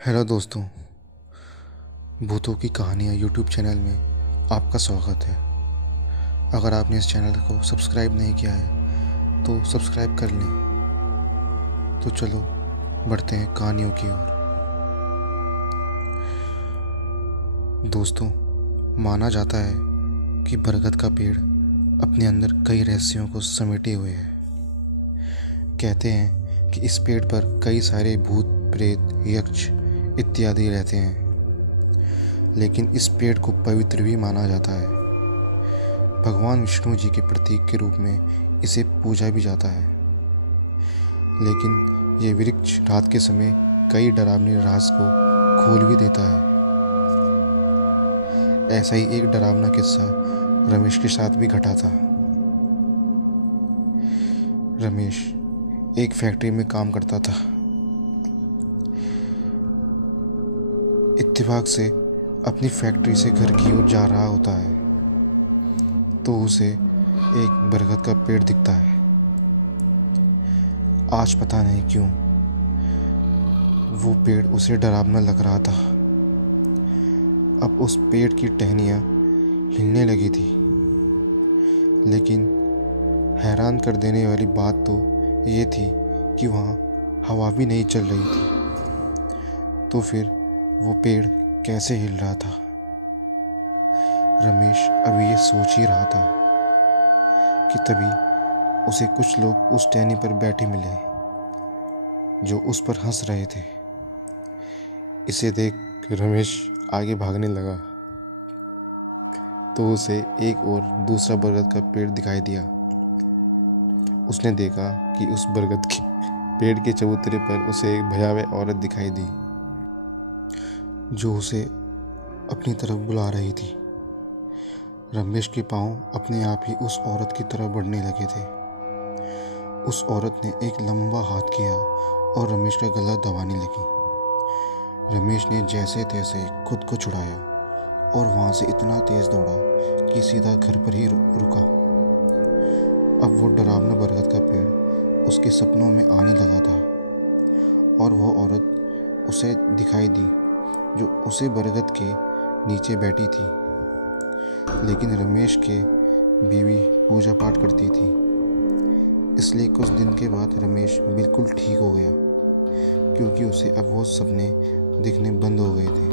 Hello दोस्तों, भूतों की कहानियाँ यूट्यूब चैनल में आपका स्वागत है। अगर आपने इस चैनल को सब्सक्राइब नहीं किया है तो सब्सक्राइब कर लें। तो चलो बढ़ते हैं कहानियों की ओर। दोस्तों, माना जाता है कि बरगद का पेड़ अपने अंदर कई रहस्यों को समेटे हुए है। कहते हैं कि इस पेड़ पर कई सारे भूत, प्रेत, यक्ष इत्यादि रहते हैं, लेकिन इस पेड़ को पवित्र भी माना जाता है। भगवान विष्णु जी के प्रतीक के रूप में इसे पूजा भी जाता है। लेकिन ये वृक्ष रात के समय कई डरावने राज को खोल भी देता है। ऐसा ही एक डरावना किस्सा रमेश के साथ भी घटा था। रमेश एक फैक्ट्री में काम करता था। इत्तेफाक से अपनी फैक्ट्री से घर की ओर जा रहा होता है तो उसे एक बरगद का पेड़ दिखता है। आज पता नहीं क्यों वो पेड़ उसे डरावना लग रहा था। अब उस पेड़ की टहनियाँ हिलने लगी थी, लेकिन हैरान कर देने वाली बात तो ये थी कि वहाँ हवा भी नहीं चल रही थी। तो फिर वो पेड़ कैसे हिल रहा था? रमेश अभी ये सोच ही रहा था कि तभी उसे कुछ लोग उस टहनी पर बैठे मिले जो उस पर हंस रहे थे। इसे देख रमेश आगे भागने लगा तो उसे एक और दूसरा बरगद का पेड़ दिखाई दिया। उसने देखा कि उस बरगद के पेड़ के चबूतरे पर उसे एक भयावह औरत दिखाई दी जो उसे अपनी तरफ बुला रही थी। रमेश के पांव अपने आप ही उस औरत की तरफ बढ़ने लगे थे। उस औरत ने एक लंबा हाथ किया और रमेश का गला दबाने लगी। रमेश ने जैसे तैसे खुद को छुड़ाया और वहाँ से इतना तेज दौड़ा कि सीधा घर पर ही रुका। अब वो डरावना बरगद का पेड़ उसके सपनों में आने लगा था और वो औरत उसे दिखाई दी जो उसे बरगद के नीचे बैठी थी। लेकिन रमेश के बीवी पूजा पाठ करती थी, इसलिए कुछ दिन के बाद रमेश बिल्कुल ठीक हो गया, क्योंकि उसे अब वो सपने दिखने बंद हो गए थे।